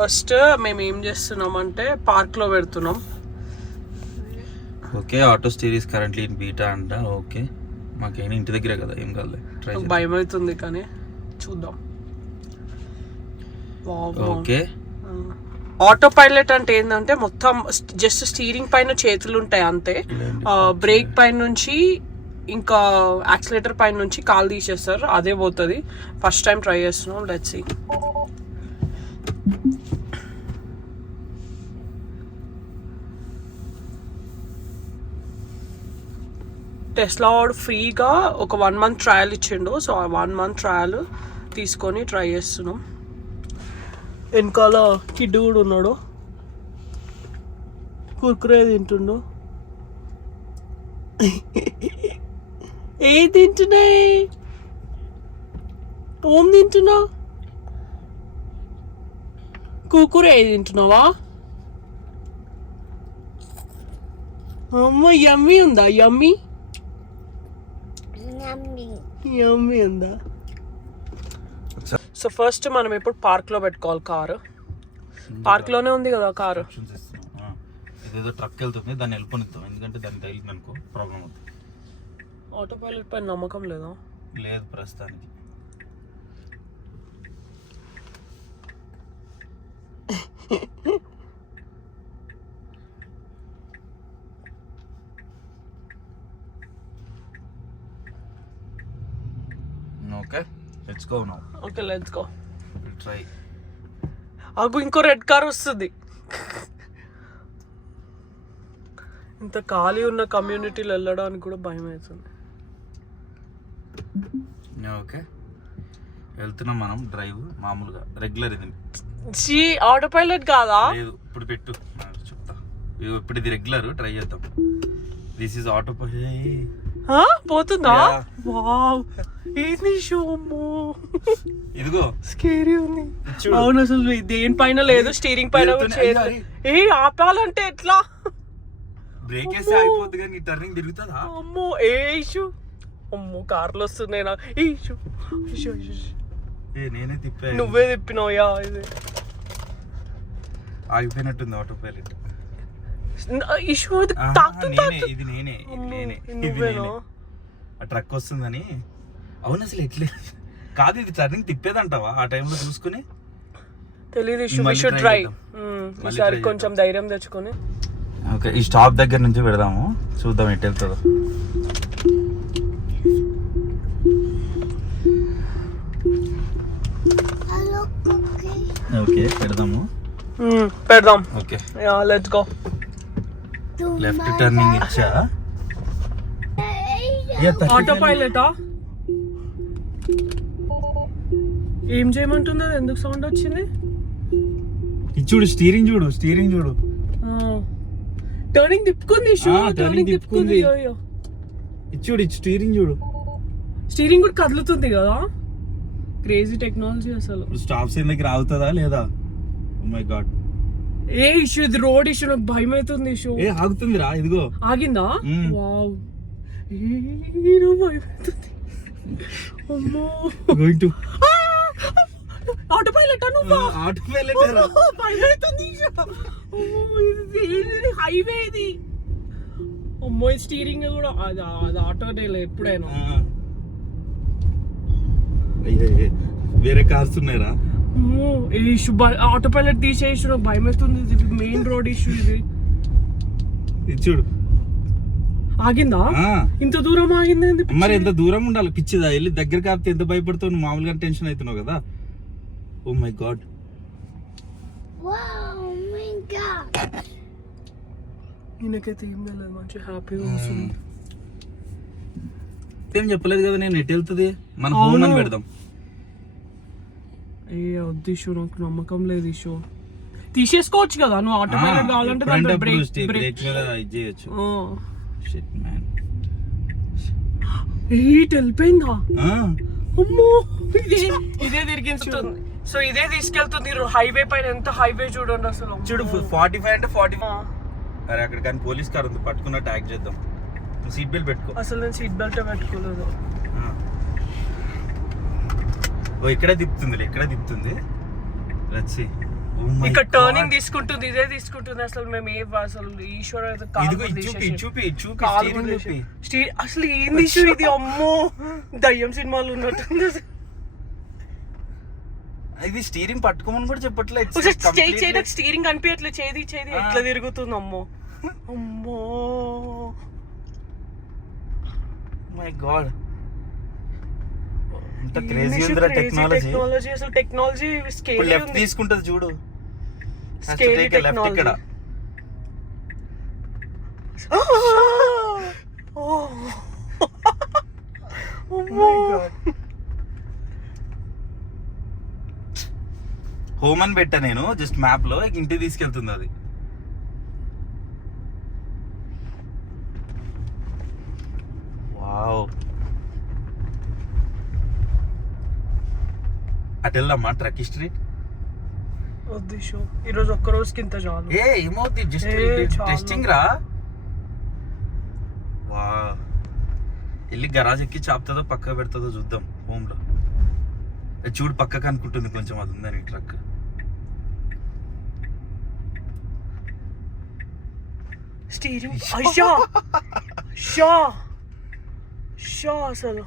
First మేము ఏం చేస్తున్నాం అంటే పార్క్ లో పెడుతున్నాం. Okay, auto stir is currently in beta అంట. ఓకే, మాకేం ఇంటి దగ్గరే కదా, ఏం కాదు. భయం అవుతుంది కానీ చూద్దాం. ఓకే, ఆటో పైలట్ అంటే ఏంటంటే మొత్తం జస్ట్ స్టీరింగ్ పైన చేతులు ఉంటాయి అంతే. బ్రేక్ పైన నుంచి ఇంకా యాక్సిలేటర్ పైన నుంచి కాలు తీసేస్తారు, అదే పోతుంది. ఫస్ట్ టైం ట్రై చేస్తున్నాం, లెట్స్ సీ. టెస్లా వాడు ఫ్రీగా ఒక 1 month ట్రయల్ ఇచ్చిండు. సో ఆ 1 month ట్రయల్ తీసుకొని ట్రై చేస్తున్నాం. వెనకాల కిడ్ కూడా ఉన్నాడు, కుర్కురే తింటుండు. ఏ తింటున్నాయి? ఓం తింటున్నా? కుర్కురే తింటున్నావా? అమ్మ యమ్మీ ఉందా? యమ్మీ యమ్మీ ఉందా? సో ఫస్ట్ మనం ఇప్పుడు పార్క్ లో పెట్టుకోవాలి కారు. పార్క్ లోనే ఉంది కదా కారు. ఇదేదో ట్రక్ వెళ్తుంది, దాన్ని వెళ్ళిపోనిస్తాం, ఎందుకంటే దాన్ని తగిలింది అనుకో ప్రాబ్లం అవుతుంది. ఆటో పైలట్ పైన నమ్మకం లేదా? లేదు ప్రస్తుతానికి. Okay, let's go now. Okay, let's go. Try. అగు ఇంకో రెడ్ కార్ వస్తుంది. ఇంత ఖాళీ ఉన్న కమ్యూనిటీలో వెళ్ళడానికి కూడా భయం అవుతుంది. ఓకే, వెళ్తున్నాం మనం. డ్రైవ్ మామూలుగా రెగ్యులర్. ఇది ఆటో పైలట్ కాదా? లేదు, ఇప్పుడు పెట్టు చెప్తా. ఇప్పుడు ఇది రెగ్యులర్, ట్రై చేద్దాం. This is auto pilot. పోతుందా? వావ్, ఏంది షో? ఇదిగో స్కేరీ ఉంది. అవును, అసలు దేని పైన లేదు, స్టీరింగ్ పైన. ఏ ఆపాలంటే ఎట్లా? బ్రేక్ వేస్తే అయిపోద్ది కానీ టర్నింగ్ తిరుగుతుందా? అమ్మో, ఏ ఇష్యూ. అమ్మో, కార్లు వస్తున్నాయి నాకు. ఏ ఇష్యూ, ఇష్యూ ఇష్యూ. నేనే తిప్పా. నువ్వే తిప్పినావు. యా, ఇది ఆగిపోయినట్టుంది ఆటో పైలట్. ఇష్యూ ఇది నేనే. ఆ ట్రక్ వస్తుందని. అవును, అసలు ఎట్లే కాదు, ఇది టర్నింగ్ తిప్పేదంటావా ఆ టైంలో చూసుకుని? తెలీదు. ఇష్యూ ట్రై ఈసారి కొంచెం ధైర్యం తెచ్చుకొని. ఓకే, ఈ స్టాప్ దగ్గర నుంచి పెడదాము, చూద్దాం ఎటు వెళ్తుందో. ఓకే, పెడదాము. Okay, let's go. Left turning ఇచ్చా. ఆటో పైలటా? ఏం చేయమంటుంది? అది ఎందుకు సౌండ్ వచ్చింది? చూడు, స్టీరింగ్ చూడు, స్టీరింగ్ చూడు. టర్నింగ్ తిప్పుకుంది. టర్నింగ్ తిప్పుకుంది. చూడు, స్టీరింగ్ చూడు. స్టీరింగ్ కూడా కదులుతుంది కదా. క్రేజీ టెక్నాలజీ అసలు. స్టాప్ సైన్ దగ్గర ఆగుతుందా లేదా? Oh my god. ఏ ఇష్యూ? ఇది రోడ్ ఇష్యూ, నాకు భయం అవుతుంది. ఇష్యూ ఆగుతుంది రా, ఇదిగో ఆగిందా. వావ్, భయం అవుతుంది. అమ్మో, ఆటో పైలట్ నువ్వు? ఆటో పైలట్ రా. భయం అవుతుంది. హైవే ఇది. అమ్మో, స్టీరింగ్ కూడా అది ఆటోనే ఎప్పుడైనా. వేరే కార్స్ ఉన్నాయరా? ఏ ఇష్యూ? ఆటో పైలట్ తీసే ఇష్యూ, నాకు భయం అవుతుంది. ఇది మెయిన్ రోడ్ ఇష్యూ. ఇది చూడు, ఆగిందా? ఇంత దూరం ఆగింది. మరి ఎంత దూరం ఉండాలి పిచ్చిదా? వెళ్ళి దగ్గర కాకపోతే ఎంత భయపడతావు నువ్వు? మామూలుగా టెన్షన్ అవుతున్నావు కదా. ఓ మై గాడ్. నేనకైతే ఏం తెలియదు, మంచి హ్యాపీగా వస్తుంది. ఏం చెప్పలేదు కదా నేను ఎటు వెళ్తుంది. మన హోమ్ అని పెడదాం. ఏ వద్దు ఇష్యూ, నాకు నమ్మకం లేదు. ఇష్యూ తీసేసుకోవచ్చు కదా నువ్వు. ఆటో పైలట్ కావాలంటే బ్రేక్ మీద ఇది చేయొచ్చు. Shit man. వెళ్ళిపోయిందా? అమ్మో, ఇదే తిరిగించుతుంది. సో ఇదే తీసుకెళ్తుంది హైవే పైన. ఎంత హైవే చూడండి అసలు. చూడు, 45 అంటే 40. అరే అక్కడ కానీ పోలీస్ కార్ ఉంది, పట్టుకున్న ట్యాగ్ చేద్దాం. సీట్ బెల్ట్ పెట్టుకో. అసలు నేను సీట్ బెల్ట్ పెట్టుకోలేదు. ఓ ఇక్కడే తిప్పుతుంది, ఇక్కడే తిప్పుతుంది. Let's see. ఇక్కడ టర్నింగ్ తీసుకుంటుంది, ఇదే తీసుకుంటుంది. అసలు మేము అసలు ఈశ్వర అసలు ఏంది ఇష్యూ ఇది? అమ్మో దయ్యం సినిమాలు ఉన్నట్టుంది. ఇది స్టీరింగ్ పట్టుకోమని కూడా చెప్పట్లేదు. స్టీరింగ్ కనిపించట్లేదు. చేది ఎట్లా తిరుగుతుంది? అమ్మో అమ్మో మై గాడ్, ఎంత క్రేజీ ఉందిరా టెక్నాలజీ. అసలు టెక్నాలజీ స్కేల్ లెఫ్ట్ తీసుకుంటది చూడు. లెఫ్ట్ ఇక్కడ. హోమ్ అని పెట్టా నేను జస్ట్ మ్యాప్ లో, ఇంటికి తీసుకెళ్తుంది అది. వావ్, అటు వెళ్దామా ట్రక్ స్ట్రీట్? వద్దు షో, ఈరోజు ఒక్క రోజుకి ఇంత చాలు. ఏమవుతుంది, జస్ట్ టెస్టింగ్ రా. వా, వెళ్ళి గరాజ్ ఎక్కి చాపుతుందో పక్క పెడుతుందో చూద్దాం. హోమ్ లో చూడు, పక్కకు అనుకుంటుంది కొంచెం, అది ఉందని ట్రక్. స్టీరింగ్ అయ్యా షా షా అసలు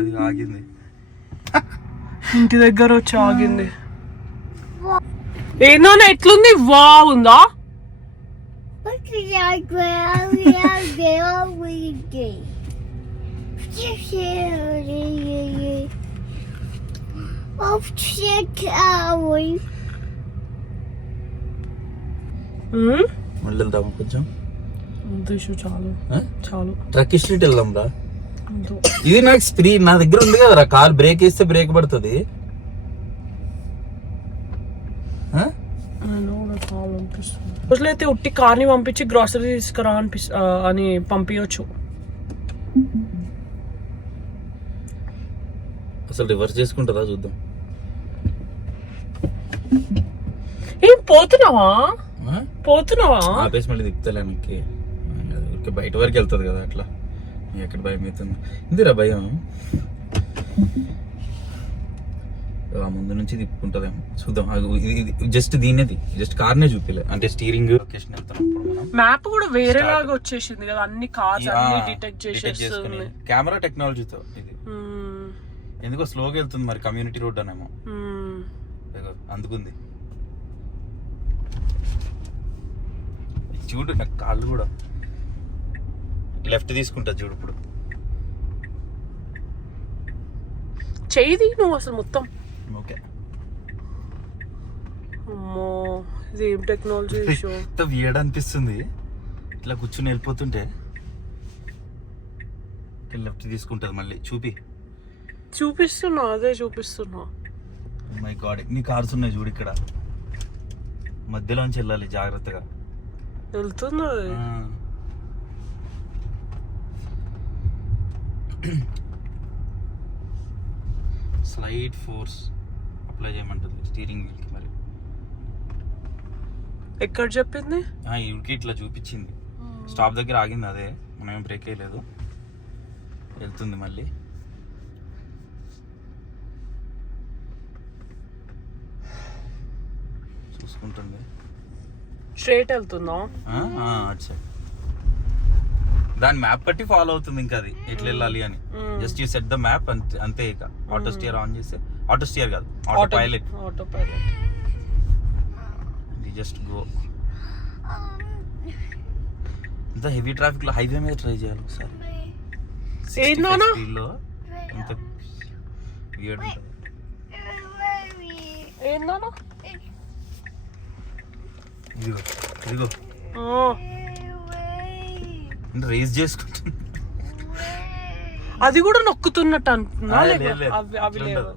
అది ఆగింది, ఇంటి దగ్గర వచ్చి ఆగింది. ఏందో ఎట్లుంది? వా ఉందా? మళ్ళీ వెళ్దాం కొంచెం. చాలు చాలు, ట్రక్ స్ట్రీట్ వెళ్దాం రా. ఇది నాకు స్ప్రీ నా దగ్గర ఉంది కదరా, కార్ బ్రేక్ వేస్తే బ్రేక్ పడుతుంది. రోజులైతే ఉట్టి కార్ని పంపించి గ్రాసరీ తీసుకురా అని పంపించచ్చు. అసలు రివర్స్ చేసుకుంటుందా చూద్దాం. ఏం పోతున్నావా? ఆపేసి మళ్ళీ తిప్పుతలేనికి బయట వరకు వెళ్తుంది కదా, అట్లా ఎక్కడ భయం అవుతుంది. ఇందిరా భయం, ముందు నుంచి తిప్పుకుంటుందేమో చూద్దాం. జస్ట్ దీనేది జస్ట్ కార్నే చూపిలే, అంటే స్టీరింగ్ లొకేషన్ వెళ్తున్నప్పుడు మ్యాప్ కూడా వేరేలాగా వచ్చేసింది కదా, అన్ని కార్స్ అన్ని డిటెక్ట్ చేసేస్తుంది కెమెరా టెక్నాలజీతో. ఇది ఎందుకో స్లోగా వెళ్తుంది, మరి కమ్యూనిటీ రోడ్ అనేమో అందుకుంది. చూడు నాకు కాళ్ళు కూడా లెఫ్ట్ తీసుకుంటా చూడు. ఇప్పుడు చేయి నువ్వు అసలు మొత్తం. ఓకే, అమ్మో ఇది ఏం టెక్నాలజీ షో. వియర్డ్ అనిపిస్తుంది ఇట్లా కూర్చుని వెళ్ళిపోతుంటే. లెఫ్ట్ తీసుకుంటది మళ్ళీ. చూపిస్తున్నా, అదే చూపిస్తున్నా. మై గాడ్, ఎన్ని కార్స్ ఉన్నాయి చూడు ఇక్కడ. మధ్యలోంచి వెళ్ళాలి జాగ్రత్తగా. వెళ్తున్నా స్లైడ్ ఫోర్స్ అప్లై చేయమంటుంది స్టీరింగ్ వీల్ కి. మరి ఎక్కడ చెప్పింది? వీళ్ళకి ఇట్లా చూపించింది. స్టాప్ దగ్గర ఆగింది, అదే మనం ఏం బ్రేక్ వేయలేదు. వెళ్తుంది మళ్ళీ. చూసుకుంటుంది. స్ట్రైట్ వెళ్తుందా? అటు సైడ్ దాని మ్యాప్ బట్టి ఫాలో అవుతుంది. ఇంకా అది ఎట్లా వెళ్ళాలి అని just you set the map అంతే. ఇక ఆటో స్టియర్ ఆన్ చేస్తే, ఆటో స్టియర్ కాదు, ఆటో పైలట్ జస్ట్ గో. ఇంత హెవీ ట్రాఫిక్ లో హైవే మీద ట్రై చేయాలి ఒకసారి. స్పీడ్లో ఇంత వియర్డ్ ఉంటుంది. ఇదిగో రేస్ చేసుకుంటుంది. అది కూడా నొక్కుతున్నట్టు అంటున్నా. అవి లేవు.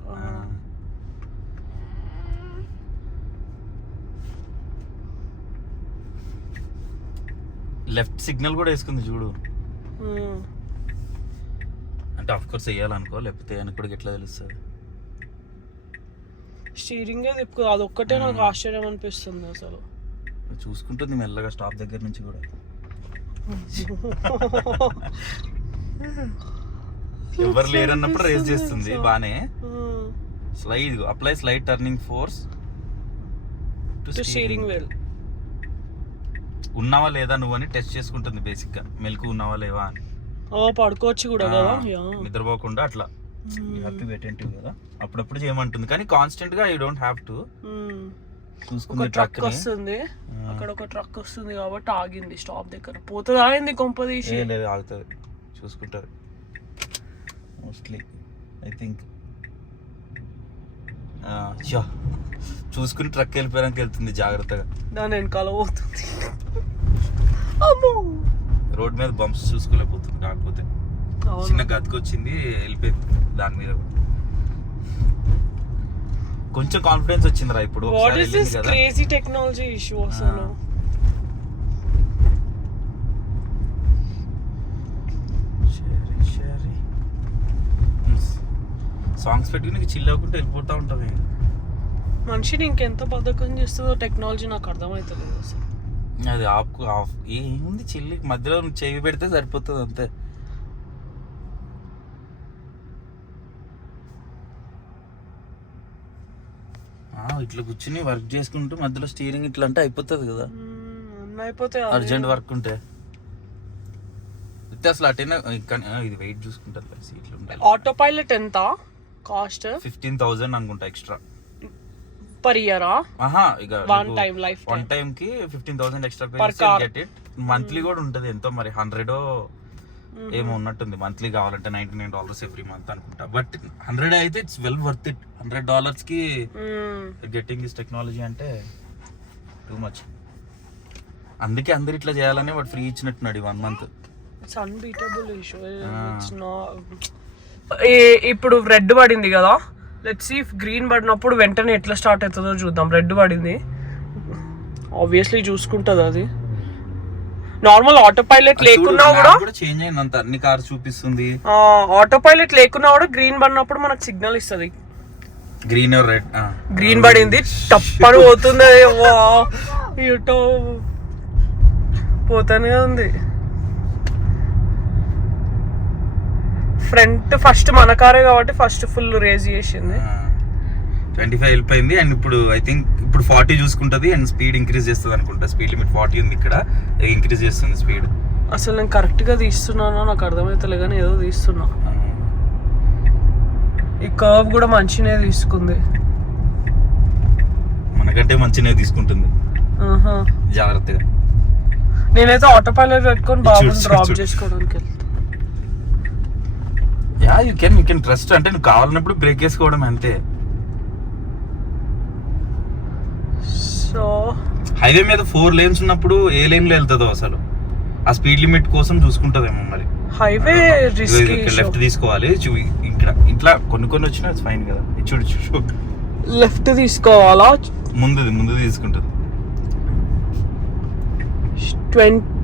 లెఫ్ట్ సిగ్నల్ కూడా వేసుకుంది చూడు. అంటే ఆఫ్ కోర్స్ వేయాలనుకో, లేకపోతే అని కూడా ఎట్లా తెలుస్తుంది. స్టీరింగ్ తిప్పుకో, అదొక్కటే నాకు ఆశ్చర్యం అనిపిస్తుంది అసలు. చూసుకుంటుంది మెల్లగా స్టాప్ దగ్గర నుంచి కూడా. ఎవరు లేరన్నప్పుడు రేస్ చేస్తుంది బానే. Slide apply slide turning force to steering wheel. ఉన్నావా లేదా నువ్వు అని టెస్ట్ చేసుకుంటుంది బేసిక్ గా, మెలకు ఉన్నావా లేవా అని. పడుకోవచ్చు కూడా కదా, నిద్రపోకుండా అట్లా. హ్యాపీ అటెంటివ్ కదా, అప్పుడప్పుడు చేయమంటుంది కానీ కాన్స్టెంట్ గా యూ డోంట్ హ్యావ్ టు. ఒక ట్రక్ వస్తుంది, అక్కడ ఒక ట్రక్ వస్తుంది కాబట్టి ఆగింది స్టాప్ దగ్గర. పోతుంది ఆగింది కొంపదీసి. లేదు ఆగుతుంది, చూసుకుంటుంది మోస్ట్లీ ఐ థింక్. చూసుకుని ట్రక్ వెళ్ళిపోయాక వెళ్తుంది జాగ్రత్తగా. దాని వెనకాల పోతుంది. రోడ్ మీద బంప్స్ చూసుకోలేకపోతుంది, కాకపోతే చిన్న గతికొచ్చింది వెళ్ళిపోయింది దాని మీద. కొంచెం కాన్ఫిడెన్స్ వచ్చిందిరా ఇప్పుడు. What is this crazy technology issue అసలు. సాంగ్స్ పెట్టుకుని చిల్ అవ్వకుండా వెళ్ళిపోతా ఉంటుంది. మనిషిని ఇంకెంత బద్ధకం చేస్తుందో టెక్నాలజీ నాకు అర్థమవుతలేదు అసలు. అది ఆఫ్ ఏముంది, చిల్లి మధ్యలో చెవి పెడితే సరిపోతుంది అంతే. ఇట్లా కూర్చుని వర్క్ చేసుకుంటూ మధ్యలో స్టీరింగ్ ఇట్లా అంటే అయిపోతుంది కదా, అయిపోతే అర్జెంట్ వర్క్ ఉంటే. అసలు అటైనా ఇది వెయిట్ చూసుకుంటారు సీట్లు ఉంటాయి. ఆటో పైలట్ ఎంత కాస్ట్? 15,000 అనుకుంటా ఎక్స్ట్రా పర్ ఇయర్. ఇక వన్ టైం కి 15,000 ఎక్స్ట్రా గెట్ ఇట్. మంత్లీ కూడా ఉంటది ఎంతో మరి 100 ఏమో ఉన్నట్టుంది. మంత్లీ కావాలంటే $99 ఎవ్రీ మంత్ అనుకుంటా. బట్ 100 అయితే ఇట్స్ వెల్ వర్త్ ఇట్. $100 కి గెట్టింగ్ దిస్ టెక్నాలజీ అంటే టూ మచ్. అందుకే అందరు ఇట్లా చేయాలని వాడు ఫ్రీ ఇచ్చినట్టున్నాడు 1 month. It's unbeatable issue. ఇప్పుడు రెడ్ పడింది కదా, లెట్స్ సీ ఇఫ్ గ్రీన్ పడినప్పుడు వెంటనే ఎట్లా స్టార్ట్ అవుతుందో చూద్దాం. రెడ్ పడింది, ఆబ్వియస్లీ చూసుకుంటుంది అది. నార్మల్ ఆటో పైలట్ లేకున్నా కూడా చేంజ్ అయిందంత, అన్ని కార్స్ చూపిస్తుంది. ఆటో పైలట్ లేకున్నా కూడా గ్రీన్ పడినప్పుడు మనకు సిగ్నల్ ఇస్తుంది. గ్రీన్ రెడ్, గ్రీన్ పడింది తప్పని పోతుంది, ఇటో పోతానే ఉంది. ఫ్రంట్ ఫస్ట్ మన కారే కాబట్టి ఫస్ట్ ఫుల్ రేజ్ చేసింది. 25 వెళ్ళిపోయింది. అండ్ ఇప్పుడు ఐ థింక్ ఇప్పుడు 40 చూసుకుంటది అండ్ స్పీడ్ ఇంక్రీజ్ చేస్తుంది అనుకుంటా. స్పీడ్ లిమిట్ 40 ఉంది, ఇక్కడ ఇంక్రీజ్ చేస్తుంది స్పీడ్. అసలు నేను కరెక్ట్ గా తీస్తున్నానా నాకు అర్థమైతలే కానీ ఏదో తీస్తున్నా. ఈ కర్వ్ కూడా మంచినే తీసుకుంది, మనకంటే మంచినే తీసుకుంటుంది జాగ్రత్తగా. నేనైతే ఆటో పైలట్ పెట్టుకొని బాబుని డ్రాప్ చేసుకోవడానికి వెళ్తాను. You can trust. అంటే నువ్వు కావాలన్నప్పుడు బ్రేక్ వేసుకోవడం అంతే. సో హైవే మీద 4 lanes ఉన్నప్పుడు ఏ లైన్ లో వెళ్తుందో అసలు ఆ స్పీడ్ లిమిట్ కోసం చూసుకుంటదేమో మరి. హైవే లెఫ్ట్ తీసుకోవాలి ఇక్కడ ఇట్లా కొన్ని వచ్చినా ఫైన్ కదా. చూడు లెఫ్ట్ తీసుకోవాలా, ముందు తీసుకుంటుంది.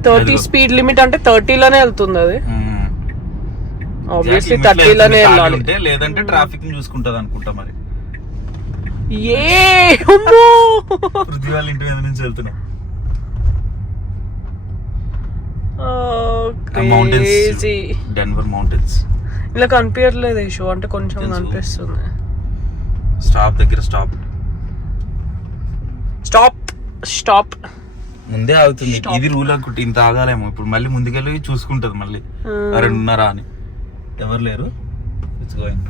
30 స్పీడ్ లిమిట్ అంటే 30 లోనే వెళ్తుంది అది. ఆబ్వియస్లీ 30 లోనే వెళ్ళాలి, లేదంటే ట్రాఫిక్ చూసుకుంటది అనుకుంటా మరి. పృథ్వీ వాళ్ళ ఇంటి మీద నుంచి వెళ్తున్నాం. డెన్వర్ మౌంటైన్స్ ఇలా కనిపించట్లేదు ఇష్యూ, అంటే కొంచెం కనిపిస్తుంది. స్టాప్ దగ్గర స్టాప్ ముందే ఆగుతుంది. ఇది రూల్ అనుకుంటే ఇంత ఆగాలేమో. ఇప్పుడు మళ్ళీ ముందుకెళ్ళి చూసుకుంటది మళ్ళీ అరే ఉన్నారా అని. ఎవరు లేరు, ఇట్స్ గోయింగ్.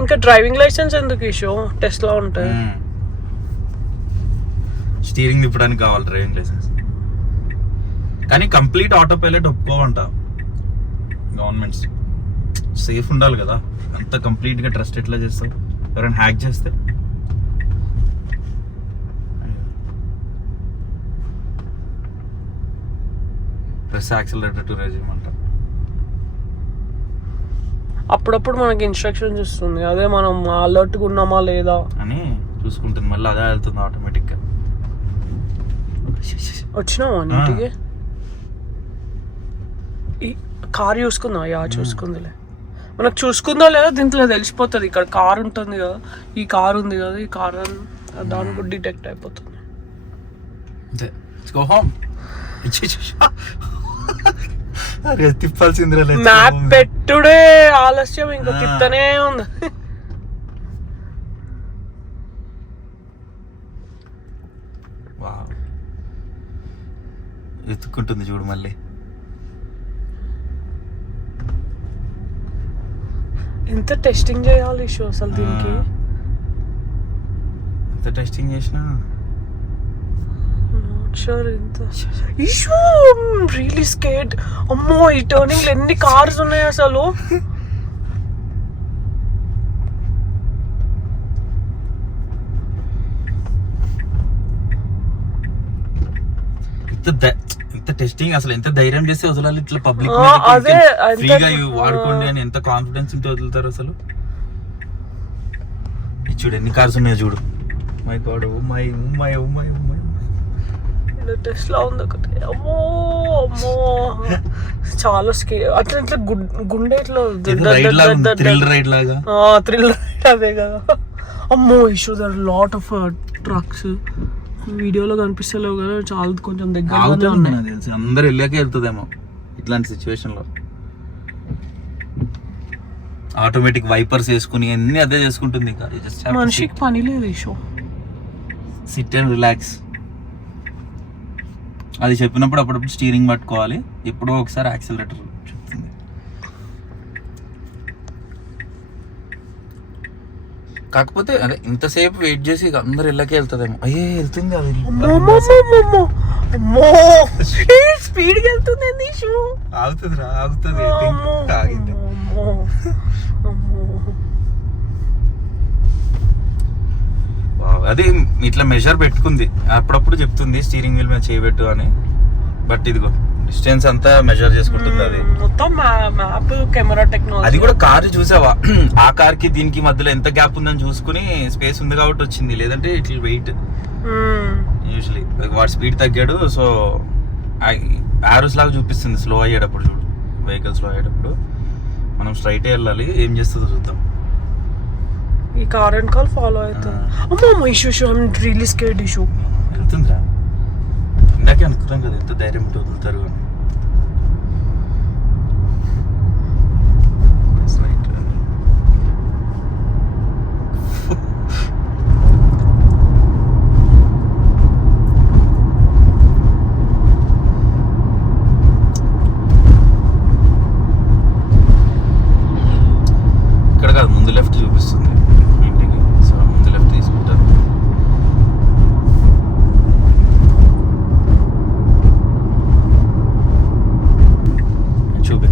ఇంకా డ్రైవింగ్ లైసెన్స్ ఎందుకు ఇష్యూ? టెస్లా ఉంటాయి. స్టీరింగ్ తిప్పడానికి కావాలి డ్రైవింగ్ లైసెన్స్. కానీ కంప్లీట్ ఆటో పైలట్ ఒప్పుకోవంట గవర్నమెంట్స్. సేఫ్ ఉండాలి కదా, అంత కంప్లీట్ గా ట్రస్ట్ ఎట్లా చేస్తావు? ఎవరైనా హ్యాక్ చేస్తే ప్రెస్ యాక్సిలరేటర్ టు రెజ్యూమ్ అంట. అప్పుడప్పుడు మనకి ఇన్స్ట్రక్షన్స్ ఇస్తుంది, అదే మనం అలర్ట్గా ఉన్నామా లేదా అని చూసుకుంటుంది. మళ్ళీ అదే వెళ్తుంది ఆటోమేటిక్ గా. వచ్చినావా ఇంటికి? ఈ కార్ చూసుకుందా? చూసుకుందిలే. మనకు చూసుకుందో లేదో దీంట్లో తెలిసిపోతుంది. ఇక్కడ కార్ ఉంటుంది కదా, ఈ కార్ ఉంది కదా, ఈ కార్ దాని కూడా డిటెక్ట్ అయిపోతుంది. తిప్పాల్సిందిరా మ్యాప్ పెట్టుడే ఆలస్యం, ఇంకా తిప్పుతూనే ఉంది. ఎత్తుకుంటుంది చూడు మళ్ళీ. ఎంత టెస్టింగ్ చేయాలి ఇష్యూ అసలు దీనికి? ఎంత టెస్టింగ్ చేసినా షూర్ ఇంత ఇష్యూ. Really scared. అమ్మో, ఈ టర్నింగ్ ఎన్ని కార్స్ ఉన్నాయి అసలు. ఎంత టెస్టింగ్, అసలు ఎంత ధైర్యం చేస్తే వదలాలి ఇట్లా పబ్లిక్ అదే ఫ్రీగా వాడుకోండి అని ఎంత కాన్ఫిడెన్స్ ఉంటే వదులుతారు అసలు. చూడు ఎన్ని కార్స్ ఉన్నాయో చూడు. My god, oh my oh my oh my oh my. Tesla ఉంది ఒకటి. అమ్మో అమ్మో, చాలా స్కేర్. అట్లా ఇట్లా గుండె ఇట్లా థ్రిల్ రైడ్ లాగా. థ్రిల్ రైడ్ అదే కదా. అమ్మో issue, there lot of trucks. వీడియోలో కనిపిస్తలేవు కదా, చాలా కొంచెం దగ్గర ఉన్నాయి. తెలుసు అందరు వెళ్ళాకే వెళ్తుందేమో ఇట్లాంటి సిచ్యువేషన్ లో. ఆటోమేటిక్ వైపర్స్ వేసుకుని అన్ని అదే చేసుకుంటుంది. మనిషికి పని లేదు ఇష్యూ. SIT and relax. అది చెప్పినప్పుడు అప్పుడప్పుడు స్టీరింగ్ పట్టుకోవాలి, ఎప్పుడో ఒకసారి యాక్సిలరేటర్ చెప్తుంది. కాకపోతే అదే ఇంతసేపు వెయిట్ చేసి అందరు ఇళ్ళకే వెళ్తుందేమో. అయ్యే వెళ్తుంది అది. స్పీడ్ గా వెళ్తుంది ఇష్యూ. ఆగుతుంది రా, ఆగుతుంది. ఆగింది. అది ఇట్లా మెజర్ పెట్టుకుంది, అప్పుడప్పుడు చెప్తుంది స్టీరింగ్ వీల్ మీద చేయబెట్టు అని. బట్ ఇదిగో డిస్టెన్స్ అంతా మెజర్ చేసుకుంటుంది అది. మొత్తం మ్యాప్ కెమెరా టెక్నాలజీ. అది కూడా కారు చూసావా, ఆ కార్ కి దీనికి మధ్యలో ఎంత గ్యాప్ ఉందని చూసుకుని స్పేస్ ఉంది కాబట్టి వచ్చింది, లేదంటే ఇట్లా వెయిట్. యూజువలీ వాడు స్పీడ్ తగ్గాడు, సో యారోస్ లాగా చూపిస్తుంది స్లో అయ్యేటప్పుడు. చూడు వెహికల్ స్లో అయ్యేటప్పుడు మనం స్ట్రైట్ వెళ్ళాలి, ఏం చేస్తుందో చూద్దాం. ఈ కార్ అండ్ కాల్ ఫాలో అవుతుంది. అమ్మో issue issue, I'm really scared issue. వెళ్తుందిరా, ఇందాకే అనుకున్నాం కదా ఎంత ధైర్యం ఉంటే వదులుతారు అని. ఇక్కడ కాదు, ముందు లెఫ్ట్ చూపిస్తుంది ఇంటికి. సో ముందు లెఫ్ట్ తీసుకుంటారు. చూపి.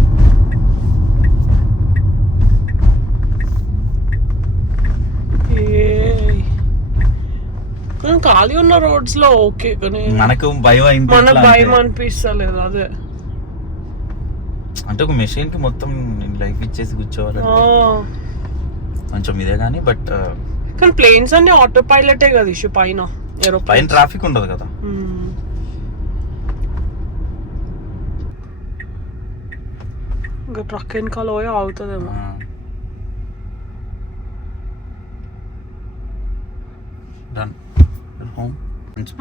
ఖాళీ ఉన్న రోడ్స్ లో ఓకే, కానీ మనకు భయం మనకు భయం అనిపిస్తలేదు. అదే అంటే ఒక మెషిన్ కి మొత్తం లైఫ్ ఇచ్చేసి కూర్చోవాలంటే కొంచెం ఇదే కానీ. బట్ కానీ ప్లేన్స్ అన్ని ఆటో పైలటే కదా ఇష్యూ. పైన పైన ట్రాఫిక్ ఉండదు కదా. ఇంకా ట్రక్ వెనకాల పోయి ఆగుతుందేమో.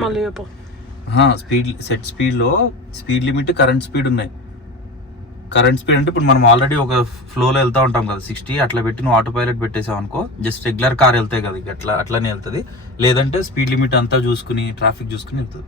మళ్ళీ స్పీడ్ సెట్ స్పీడ్ లో స్పీడ్ లిమిట్, కరెంట్ స్పీడ్ ఉన్నాయి. కరెంట్ స్పీడ్ అంటే ఇప్పుడు మనం ఆల్రెడీ ఒక ఫ్లోలో వెళ్తా ఉంటాం కదా 60, అట్లా పెట్టి నువ్వు ఆటో పైలట్ పెట్టేసావు అనుకో, జస్ట్ రెగ్యులర్ కార్ వెళ్తాయి కదా అట్లానే వెళ్తుంది. లేదంటే స్పీడ్ లిమిట్ అంతా చూసుకుని ట్రాఫిక్ చూసుకుని వెళ్తుంది.